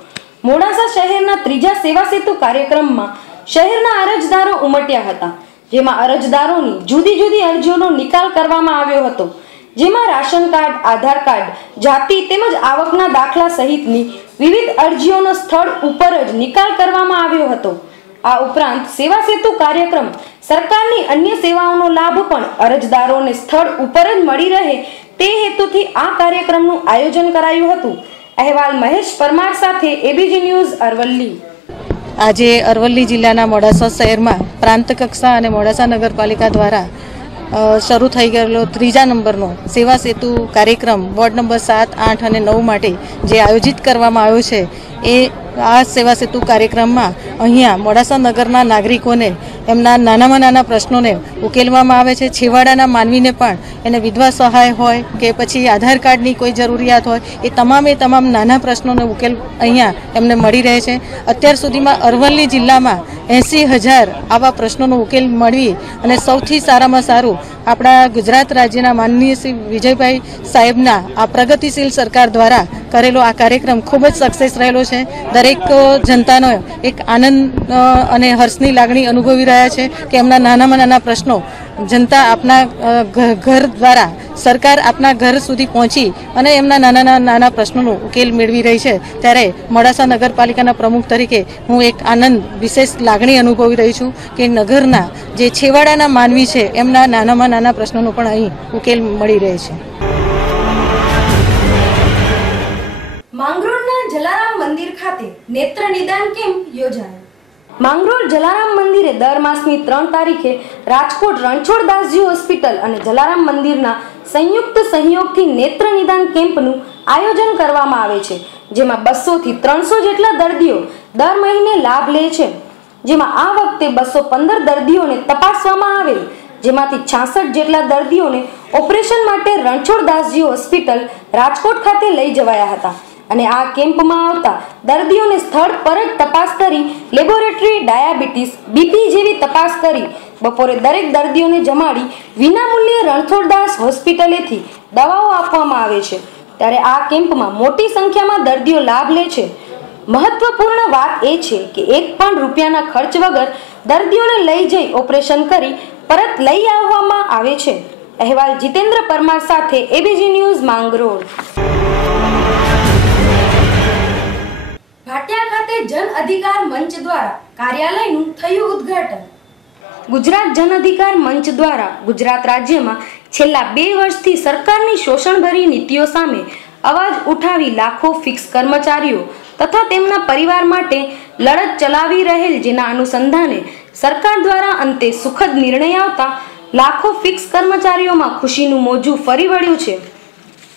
મોડાસા શહેરના ત્રીજા સેવા સેતુ કાર્યક્રમમાં શહેરના અરજદારો ઉમટ્યા હતા, જેમાં અરજદારોની જુદી જુદી અરજીઓનો નિકાલ કરવામાં આવ્યો હતો, જેમાં રાશન કાર્ડ, આધાર કાર્ડ, જાતિ તેમજ આવકના દાખલા સહિતની વિવિધ અરજીઓનો સ્થળ ઉપર જ નિકાલ કરવામાં આવ્યો હતો. આ ઉપરાંત સેવા સેતુ કાર્યક્રમ સરકારની અન્ય સેવાઓનો લાભ પણ અરજદારોને સ્થળ ઉપર જ મળી રહે તે હેતુથી આ કાર્યક્રમનું આયોજન કરાયું હતું. અહેવાલ મહેશ પરમાર સાથે એબીજી ન્યૂઝ અરવલ્લી. આજે અરવલ્લી જિલ્લાના મોડાસા શહેરમાં પ્રાંત કક્ષા અને મોડાસા નગરપાલિકા દ્વારા શરૂ થઈ ગયેલો ત્રીજા નંબરનો સેવા સેતુ કાર્યક્રમ વોર્ડ નંબર 7, 8 અને 9 માટે જે આયોજિત કરવામાં આવ્યો છે એ આ સેવા સેતુ કાર્યક્રમમાં અહીંયા મોડાસા નગરના નાગરિકોને એમના નાનામાં નાના પ્રશ્નોને ઉકેલવામાં આવે છે. છેવાડાના માનવીને પણ એને વિધવા સહાય હોય કે પછી આધાર કાર્ડની કોઈ જરૂરિયાત હોય એ તમામ નાના પ્રશ્નોનો ઉકેલ અહીંયા એમને મળી રહે છે. અત્યાર સુધીમાં અરવલ્લી જિલ્લામાં 80,000 આવા પ્રશ્નોનો ઉકેલ મળવી અને સૌથી સારામાં સારું આપણા ગુજરાત રાજ્યના માનનીય શ્રી વિજયભાઈ સાહેબના આ પ્રગતિશીલ સરકાર દ્વારા કરેલો આ કાર્યક્રમ ખૂબ જ સક્સેસ રહેલો છે. દરેક જનતાનો એક આનંદ અને હર્ષની લાગણી અનુભવી રહ્યા છે કે એમના નાનામાં નાના પ્રશ્નો જનતા આપના ઘર દ્વારા સરકાર આપના ઘર સુધી પહોંચી અને એમના નાના પ્રશ્નોનો ઉકેલ મેળવી રહી છે. ત્યારે મોડાસા નગરપાલિકાના પ્રમુખ તરીકે હું એક આનંદ વિશેષ લાગણી અનુભવી રહી છું કે નગરના જે છેવાડાના માનવી છે એમના નાનામાં નાના પ્રશ્નોનો પણ અહીં ઉકેલ મળી રહે છે. માંગરોળના જલારામ મંદિર ખાતે નેત્ર નિદાન કેમ્પ યોજાયો. માંગરોળ જલારામ મંદિરે દર માસની 3 તારીખે રાજકોટ રણછોડદાસજી હોસ્પિટલ અને જલારામ મંદિરના સંયુક્ત સહયોગથી નેત્ર નિદાન કેમ્પનું આયોજન કરવામાં આવે છે, જેમાં 200 થી 300 જેટલા દર્દીઓ દર મહિને લાભ લે છે. જેમાં આ વખતે 215 દર્દીઓને તપાસવામાં આવેલ, જેમાંથી 66 જેટલા દર્દીઓને ઓપરેશન માટે રણછોડદાસજી હોસ્પિટલ રાજકોટ ખાતે લઈ જવાયા હતા અને આ કેમ્પમાં આવતા દર્દીઓને સ્થળ પર જ તપાસ કરી લેબોરેટરી, ડાયાબિટીસ, બીપી જેવી તપાસ કરી બપોરે દરેક દર્દીઓને જમાડી વિનામૂલ્યે રણછોડદાસ હોસ્પિટલેથી દવાઓ આપવામાં આવે છે. ત્યારે આ કેમ્પમાં મોટી સંખ્યામાં દર્દીઓ લાભ લે છે. મહત્વપૂર્ણ વાત એ છે કે 1 પણ રૂપિયાના ખર્ચ વગર દર્દીઓને લઈ જઈ ઓપરેશન કરી પરત લઈ આવવામાં આવે છે. અહેવાલ જીતેન્દ્ર પરમાર સાથે એબીજી ન્યૂઝ માંગરોળ. ભાટિયા ખાતે જન અધિકાર મંચ દ્વારા કાર્યાલયનું થયું ઉદ્ઘાટન. ગુજરાત જન અધિકાર મંચ દ્વારા ગુજરાત રાજ્યમાં છેલ્લા 2 વર્ષથી સરકારની શોષણભરી નીતિઓ સામે અવાજ ઉઠાવી લાખો ફિક્સ કર્મચારીઓ તથા તેમના પરિવાર માટે લડત ચલાવી રહેલ, જેના અનુસંધાને સરકાર દ્વારા અંતે સુખદ નિર્ણય આવતા લાખો ફિક્સ કર્મચારીઓમાં ખુશીનું મોજું ફરી વળ્યું છે.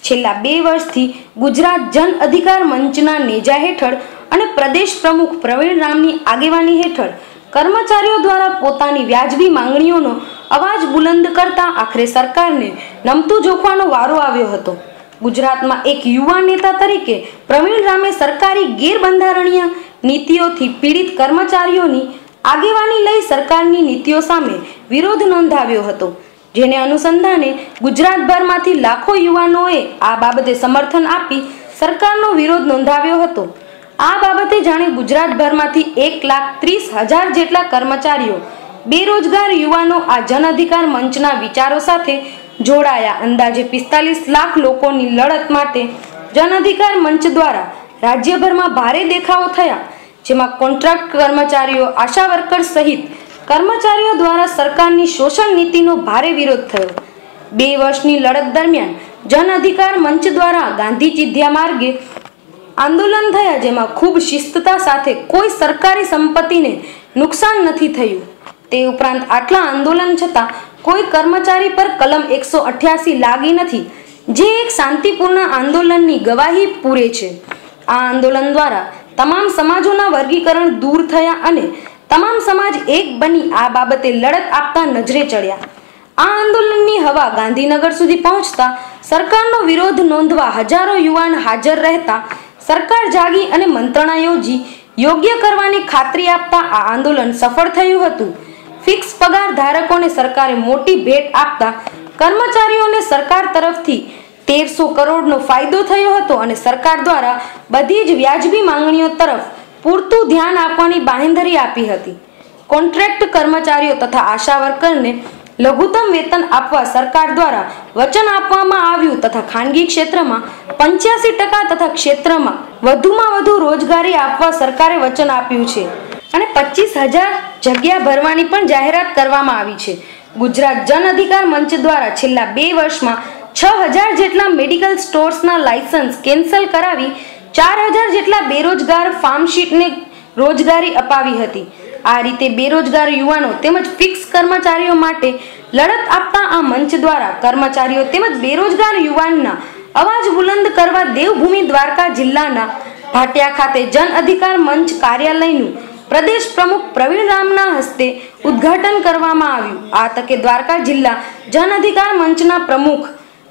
છેલ્લા 2 વર્ષથી ગુજરાત જન અધિકાર મંચના નેજા હેઠળ અને પ્રદેશ પ્રમુખ પ્રવીણ રામની આગેવાની હેઠળ કર્મચારીઓ દ્વારા પોતાની વ્યાજબી માંગણીઓનો અવાજ બુલંદ કરતા આખરે સરકારને નમતું જોખવાનો વારો આવ્યો હતો. ગુજરાતમાં એક યુવા નેતા તરીકે પ્રવીણ રામે સરકારી ગેરબંધારણીય નીતિઓથી પીડિત કર્મચારીઓની આગેવાની લઈ સરકારની નીતિઓ સામે વિરોધ નોંધાવ્યો હતો, જેને અનુસંધાને ગુજરાતભરમાંથી લાખો યુવાનોએ આ બાબતે સમર્થન આપી સરકારનો વિરોધ નોંધાવ્યો હતો. આ બાબતે જાણે ગુજરાતભરમાંથી 1,30,000 જેટલા કર્મચારીઓ બેરોજગાર યુવાનો આ જન અધિકાર મંચના વિચારો સાથે જોડાયા. અંદાજે 45 લાખ લોકોની લડત માટે જન અધિકાર મંચ દ્વારા રાજ્યભરમાં ભારે દેખાવો થયા, જેમાં કોન્ટ્રાક્ટ કર્મચારીઓ, આશા વર્કર સહિત કર્મચારીઓ દ્વારા સરકારની શોષણ નીતિનો ભારે વિરોધ થયો. 2 વર્ષની લડત દરમિયાન જન અધિકાર મંચ દ્વારા ગાંધી ચિંધ્યા માર્ગે આંદોલન થયા, જેમાં ખૂબ શિસ્તતા સાથે કોઈ સરકારી સંપત્તિને નુકસાન નથી થયું. તે ઉપરાંત આટલા આંદોલન છતાં કોઈ કર્મચારી પર કલમ 188 લાગી નથી, જે એક શાંતિપૂર્ણ આંદોલનની ગવાહી પૂરે છે. આ આંદોલન દ્વારા તમામ સમાજોના વર્ગીકરણ દૂર થયા અને તમામ સમાજ એક બની આ બાબતે લડત આપતા નજરે ચડ્યા. આ આંદોલનની હવા ગાંધીનગર સુધી પહોંચતા સરકારનો વિરોધ નોંધવા હજારો યુવાન હાજર રહેતા સરકાર જાગી અને મંત્રણા યોજી યોગ્ય કરવાની ખાતરી આપતા આ આંદોલન સફળ થયું હતું. ફિક્સ પગાર ધારકોને સરકારે મોટી ભેટ આપતા કર્મચારીઓને સરકાર તરફથી 1300 કરોડનો ફાયદો થયો હતો અને સરકાર દ્વારા બધી જ વ્યાજબી માંગણીઓ તરફ પૂરતું ધ્યાન આપવાની બાંહેધરી આપી હતી. કોન્ટ્રાક્ટ કર્મચારીઓ તથા આશા વર્કરને લઘુત્તમ વેતન આપવા સરકાર દ્વારા વચન આપવામાં આવ્યું તથા ખાનગી ક્ષેત્રમાં 85% તથા ક્ષેત્રમાં વધુમાં વધુ રોજગારી આપવા સરકારે વચન આપ્યું છે અને 25,000 જગ્યા ભરવાની પણ જાહેરાત કરવામાં આવી છે. ગુજરાત જન અધિકાર મંચ દ્વારા છેલ્લા 2 વર્ષમાં 6,000 જેટલા મેડિકલ સ્ટોર્સના લાયસન્સ કેન્સલ કરાવી 4,000 જેટલા બેરોજગાર ફાર્મશીટને રોજગારી અપાવી હતી. આ રીતે બેરોજગાર યુવાનો તેમજ ફિક્સ કર્મચારીઓ માટે લડત આપતા આ મંચ દ્વારા કર્મચારીઓ તેમજ બેરોજગાર યુવાનના અવાજ બુલંદ કરવા દેવભૂમિ દ્વારકા જિલ્લાના ભાટિયા ખાતે જન અધિકાર મંચ કાર્યાલયનું પ્રદેશ પ્રમુખ પ્રવીણ રામના હસ્તે ઉદ્ઘાટન કરવામાં આવ્યું. આ તકે દ્વારકા જિલ્લા જન અધિકાર મંચના પ્રમુખ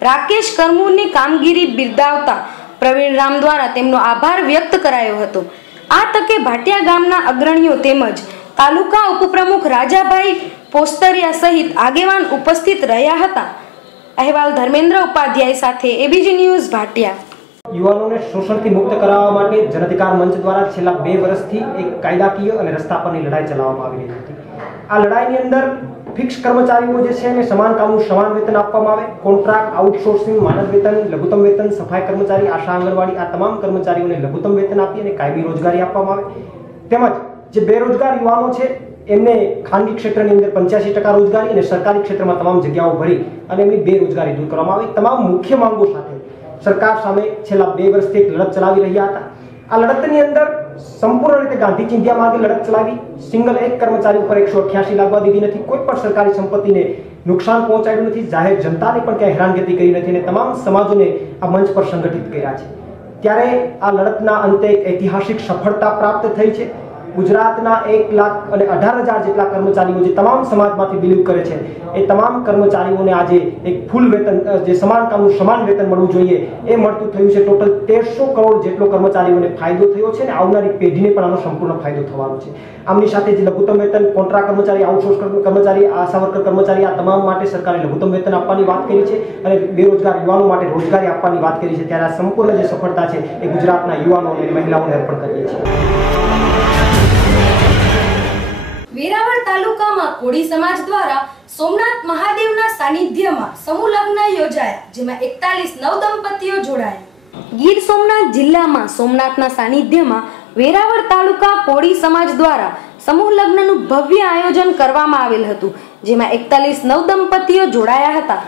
રાકેશ કરમુરની કામગીરી બિરદાવતા પ્રવીણ રામ દ્વારા તેમનો આભાર વ્યક્ત કરાયો હતો. આ તકે ભાટિયા ગામના અગ્રણીઓ તેમજ તાલુકા ઉપપ્રમુખ રાજાભાઈ પોસ્તરિયા સહિત આગેવાન ઉપસ્થિત રહ્યા હતા. અહેવાલ ધર્મેન્દ્ર ઉપાધ્યાય સાથે એબીજી ન્યૂઝ ભાટિયા. યુવાનોને શોષણથી મુક્ત કરાવવા માટે જન અધિકાર મંચ દ્વારા છેલ્લા 2 વર્ષથી એક કાયદાકીય અને રસ્તા પરની લડાઈ ચલાવવામાં આવી રહી હતી. આ લડાઈની અંદર ફિક્સ કર્મચારીઓ જે છે એને સમાન કામનું સમાન વેતન આપવામાં આવે. કોન્ટ્રાક્ટ, આઉટસોર્સિંગ, માનદ વેતન, લઘુત્તમ વેતન, સફાઈ કર્મચારી, આશા આંગણવાડી આ તમામ કર્મચારીઓને લઘુત્તમ વેતન આપી અને કાયમી રોજગારી આપવામાં આવે. તેમજ જે બેરોજગાર યુવાનો છે એમને ખાનગી ક્ષેત્રની અંદર 85% રોજગારી અને સરકારી ક્ષેત્રમાં તમામ જગ્યાઓ ભરી અને એમની બેરોજગારી દૂર કરવામાં આવે. તમામ મુખ્ય માંગો સાથે સરકાર સામે છેલ્લા 2 વર્ષથી એક લડત ચલાવી રહ્યા હતા. આ લડતની અંદર સંપૂર્ણ રીતે ગાંધી ચિંધ્યા માર્ગે લડત ચલાવી. સિંગલ એક કર્મચારી ઉપર 188 લાગવા દીધી નથી. કોઈ પણ સરકારી સંપત્તિને નુકસાન પહોંચાડ્યું નથી. જાહેર જનતાને પણ ક્યાંય હેરાનગતિ કરી નથી અને તમામ સમાજોને આ મંચ પર સંગઠિત કર્યા છે. ત્યારે આ લડતના અંતે એક ઐતિહાસિક સફળતા પ્રાપ્ત થઈ છે. ગુજરાતના 1,18,000 જેટલા કર્મચારીઓ જે તમામ સમાજમાંથી બિલીવ કરે છે એ તમામ કર્મચારીઓને આજે એક ફૂલ વેતન જે સમાન કામનું સમાન વેતન મળવું જોઈએ એ મળતું થયું છે. ટોટલ 1300 કરોડ જેટલો કર્મચારીઓને ફાયદો થયો છે અને આવનારી પેઢીને પણ આનો સંપૂર્ણ ફાયદો થવાનો છે. આમની સાથે જે લઘુત્તમ વેતન, કોન્ટ્રાક્ટ કર્મચારી, આઉટસોર્સ કર્મચારી, આશા વર્કર કર્મચારી આ તમામ માટે સરકારે લઘુત્તમ વેતન આપવાની વાત કરી છે અને બેરોજગાર યુવાનો માટે રોજગારી આપવાની વાત કરી છે. ત્યારે આ સંપૂર્ણ જે સફળતા છે એ ગુજરાતના યુવાનો અને મહિલાઓને અર્પણ કરીએ છીએ. વેરાવળ તાલુકામાં કોળી સમાજ દ્વારા સોમનાથ મહાદેવના સાનિધ્યમાં સમૂહ લગ્ન યોજાયા, જેમાં 41 નવદંપતીઓ જોડાયા. ગીર સોમનાથ જિલ્લામાં સોમનાથના સાનિધ્યમાં વેરાવળ તાલુકા કોળી સમાજ દ્વારા સમૂહ લગ્નનું ભવ્ય આયોજન કરવામાં આવેલ હતું, જેમાં 41 નવદંપતીઓ જોડાયા હતા.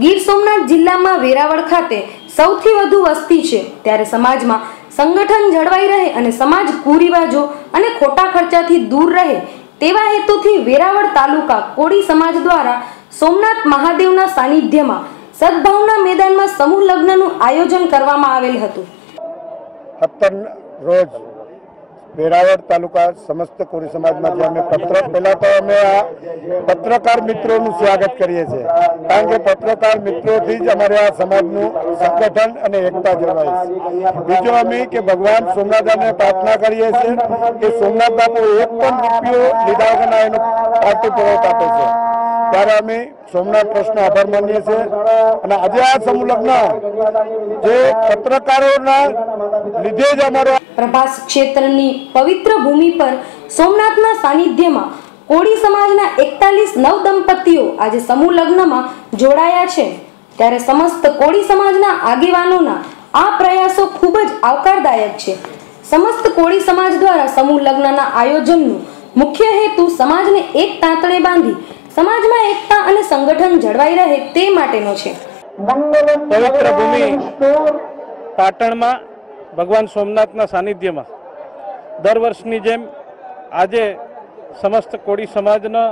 ગીર સોમનાથ જિલ્લામાં વેરાવળ ખાતે સૌથી વધુ વસ્તી છે, ત્યારે સમાજમાં સંગઠન જળવાઈ રહે અને સમાજ કુરિવાજો અને ખોટા ખર્ચાથી દૂર રહે તેવા હેતુથી વેરાવળ તાલુકા કોળી સમાજ દ્વારા સોમનાથ મહાદેવના સાનિધ્યમાં સદભાવના મેદાનમાં સમૂહ લગ્નનું આયોજન કરવામાં આવેલ હતું. 17 રોજ વેરાવળ તાલુકા સમસ્ત કોળી સમાજમાંથી અમે પહેલા તો અમે આ પત્રકાર મિત્રોનું સ્વાગત કરીએ છીએ, કારણ કે પત્રકાર મિત્રોથી જ અમારે આ સમાજનું સંગઠન અને એકતા જળવાય છે. બીજો અમે કે ભગવાન સોમનાથને પ્રાર્થના કરીએ છીએ કે સોમનાથ બાપુ એક પણ રૂપિયો લીધા વગરના એનો પાર્ટી પુરવઠો આપે છે, ત્યારે અમે સોમનાથ ટ્રસ્ટનો આભાર માનીએ છીએ. અને આજે આ સમૂહ લગ્ન જે પત્રકારોના લીધે જ અમારો પ્રભાસ ક્ષેત્રની પવિત્ર ભૂમિ પર સોમનાથના સાનિધ્યમાં કોળી સમાજના 41 નવદંપતીઓ આજે સમૂહ લગ્નમાં જોડાયા છે, ત્યારે સમસ્ત કોળી સમાજના આગેવાનોના આ પ્રયાસો ખૂબ જ આવકારદાયક છે. સમસ્ત કોળી સમાજ દ્વારા સમૂહ લગ્નના આયોજનનો મુખ્ય હેતુ સમાજને એક તાંતણે બાંધી સમાજમાં એકતા અને સંગઠન જળવાઈ રહે તે માટેનો છે. પવિત્ર ભૂમિ પાટણમાં ભગવાન સોમનાથના સાનિધ્યમાં દર વર્ષની જેમ આજે સમસ્ત કોળી સમાજનો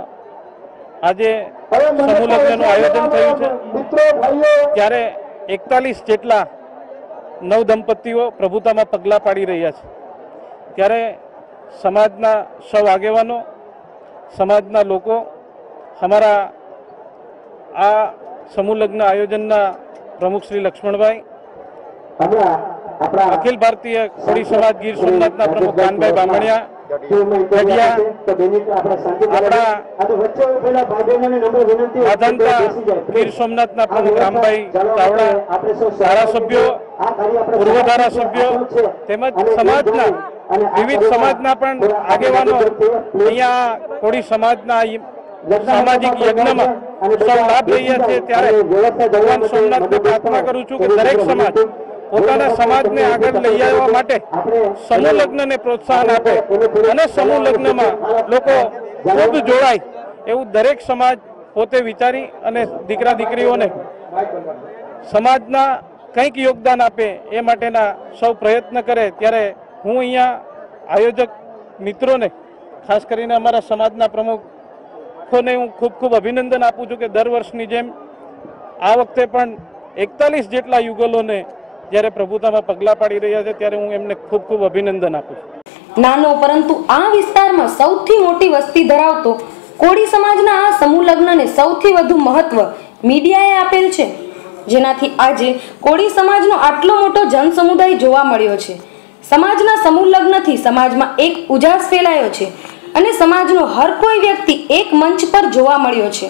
આજે સમૂહ લગ્નનું આયોજન થયું છે, ત્યારે 41 જેટલા નવદંપતીઓ પ્રભુતામાં પગલાં પાડી રહ્યા છે. ત્યારે સમાજના સૌ આગેવાનો સમાજના લોકો અમારા આ સમૂહ લગ્ન આયોજનના પ્રમુખ શ્રી લક્ષ્મણભાઈ, અખિલ ભારતીય કોળી સમાજ ગીર સોમનાથના પ્રમુખ કાનભાઈ બામણિયા, ગીર સોમનાથના પ્રમુખ રામભાઈ ચાવડા, ધારાસભ્યો, પૂર્વ ધારાસભ્યો તેમજ સમાજના વિવિધ સમાજના પણ આગેવાનો અહીંયા કોળી સમાજના સામાજિક યજ્ઞમાં સૌ લાભ લઈએ છીએ। ત્યારે ભગવાન સોમનાથને પ્રાર્થના કરું છું કે દરેક સમાજ પોતાના સમાજને આગળ લઈ આવવા માટે સમૂહ લગ્નને પ્રોત્સાહન આપે અને સમૂહ લગ્નમાં લોકો ખૂબ જોડાય એવું દરેક સમાજ પોતે વિચારી અને દીકરા દીકરીઓને સમાજના કંઈક યોગદાન આપે એ માટેના સૌ પ્રયત્ન કરે। ત્યારે હું અહીંયા આયોજક મિત્રોને, ખાસ કરીને અમારા સમાજના પ્રમુખોને હું ખૂબ ખૂબ અભિનંદન આપું છું કે દર વર્ષની જેમ આ વખતે પણ 41 જેટલા યુગલોને જ્યારે પ્રભુતામાં પગલાં પાડી રહ્યા છે ત્યારે હું એમને ખૂબ ખૂબ અભિનંદન આપું છું। નાનો પરંતુ આ વિસ્તારમાં સૌથી મોટી વસ્તી ધરાવતો કોળી સમાજના આ સમૂહ લગ્નને સૌથી વધુ મહત્વ મીડિયાએ આપેલ છે, જેનાથી આજે કોળી સમાજનો આટલો મોટો જનસમુદાય જોવા મળ્યો છે। સમાજના સમૂહ લગ્નથી સમાજમાં એક ઉજાસ ફેલાયો છે અને સમાજનો હર કોઈ વ્યક્તિ એક મંચ પર જોવા મળ્યો છે।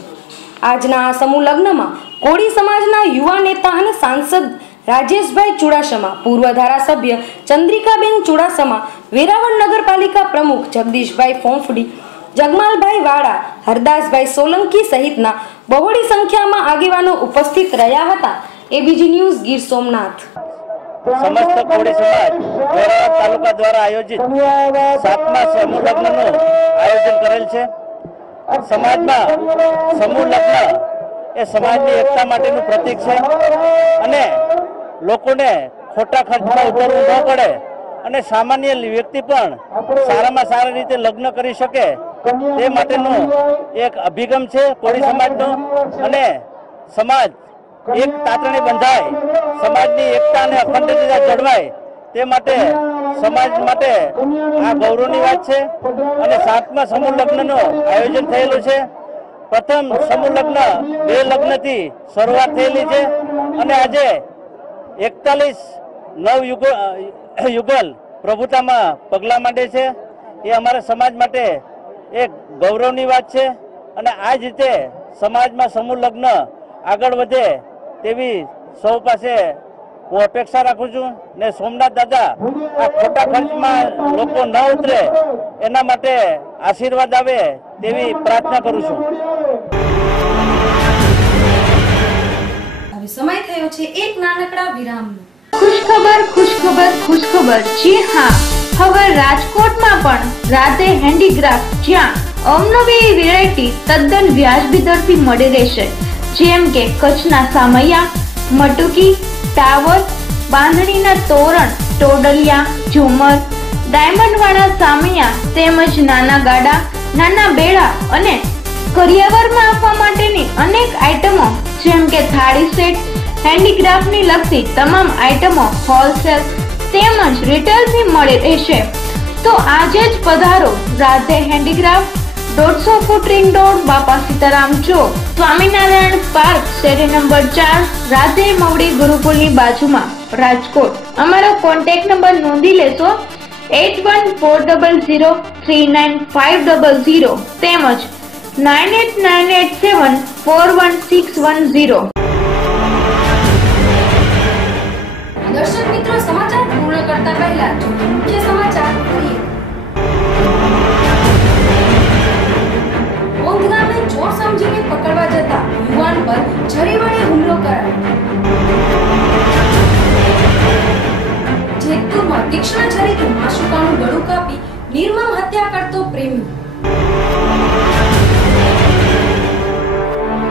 આજના આ સમૂહ લગ્નમાં કોળી સમાજના યુવા નેતા અને સાંસદ રાજેશભાઈ ચુડાસમા, પૂર્વ ધારાસભ્ય ચંદ્રિકાબેન ચુડાસમા, વેરાવળ નગરપાલિકા પ્રમુખ જગદીશભાઈ ફોંફડી, જગમાલભાઈ વાળા, હરદાસભાઈ સોલંકી સહિતના બહોળી સંખ્યામાં આગેવાનો ઉપસ્થિત રહ્યા હતા। ABG news, Gir Somnath. સમસ્ત કોળી સમાજ વેરાવળ તાલુકા દ્વારા આયોજિત 7મા સમૂહ લગ્નનું આયોજન કરેલ છે। સમાજમાં સમૂહ લગ્ન એ સમાજની એકતા માટેનું પ્રતીક છે અને લોકોને ખોટા ખર્ચમાં ઉતરવું ન પડે અને સામાન્ય વ્યક્તિ પણ સારામાં સારી રીતે લગ્ન કરી શકે તે માટેનો એક અભિગમ છે કોળી સમાજનો। અને સમાજ એક તાતણે બંધાય, સમાજની એકતા અને અખંડતા જળવાય તે માટે સમાજ માટે આ ગૌરવની વાત છે। અને 7મા સમૂહ લગ્નનું આયોજન થયેલું છે। પ્રથમ સમૂહ લગ્ન 2 લગ્નથી શરૂઆત થયેલી છે અને આજે 41 નવ યુગલ પ્રભુતામાં પગલાં માંડે છે। એ અમારા સમાજ માટે એક ગૌરવની વાત છે અને આ જ રીતે સમાજમાં સમૂહ લગ્ન આગળ વધે તેવી સૌ પાસે હું અપેક્ષા રાખું છું ને સોમનાથ દાદા આ ખોટા ખર્ચમાં લોકો ન ઉતરે એના માટે આશીર્વાદ આવે તેવી પ્રાર્થના કરું છું। હવે સમય થયો છે એક નાનકડા વિરામનો। ખુશખબર। જી હા, હવે રાજકોટમાં પણ રાધે હેન્ડીક્રાફ્ટ, જ્યાં અવનવી વેરાયટી તદ્દન વ્યાજબી દરથી મળી રહેશે, જેમ કે કચ્છના સામૈયા, મટુકી, ટાવર, બાંધણીના તોરણ, ટોડલિયા, ઝુમર, ડાયમંડ વાળા સામૈયા તેમજ નાના ગાડા, નાના બેડા અને કરિયાવરમાં આપવા માટેની અનેક આઇટમો જેમ કે થાળી સેટ, હેન્ડીક્રાફ્ટની લગતી તમામ આઇટમો હોલસેલ તેમજ રિટેલથી મળી રહેશે। તો આજે જ પધારો Radhe handicraft, 150 foot ring road, બાપા સીતારામ ચોક, સ્વામિનારાયણ પાર્ક, શેરી નંબર 4, રાધે મવડી ગુરુકુલની બાજુમાં, રાજકોટ। અમારો કોન્ટેક્ટ નંબર નોંધી લેશો 8140039500 તેમજ 9898741610। દર્શક મિત્રો, સમાચાર પૂર્ણ કરતા પહેલા મુખ્ય સમાચાર ફરીએ। ઓંધ ગામે ચોર સમજીને પકડવા જતા યુવાન પર છરી વડે હુમલો કરાયો। જેતપુરમાં તીક્ષ્ણ છરીથી માસુકાનું ગળું કાપી નિર્મમ હત્યા કરતો પ્રેમી।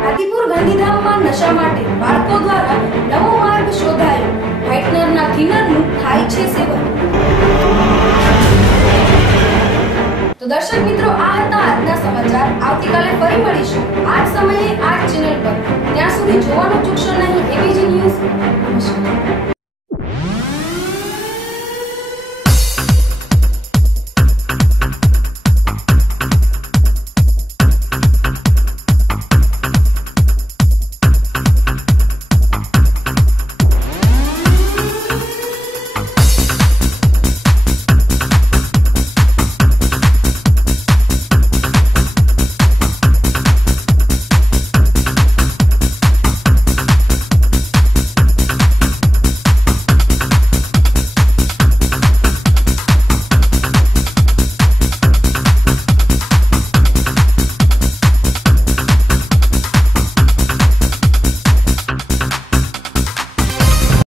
આદિપુર ગાંધીધામમાં નશા માટે બાળકો દ્વારા નવો માર્ગ શોધાયો। વ્હાઇટનરના થિનરનું થાય છે સેવન। તો દર્શક મિત્રો, આ હતા આજના સમાચાર। આવતીકાલે ફરી મળીશું આ જ સમયે આ જ ચેનલ પર। ત્યાં સુધી જોવાનું ચૂકશો નહીં એબીજી ન્યૂઝ। નમસ્કાર।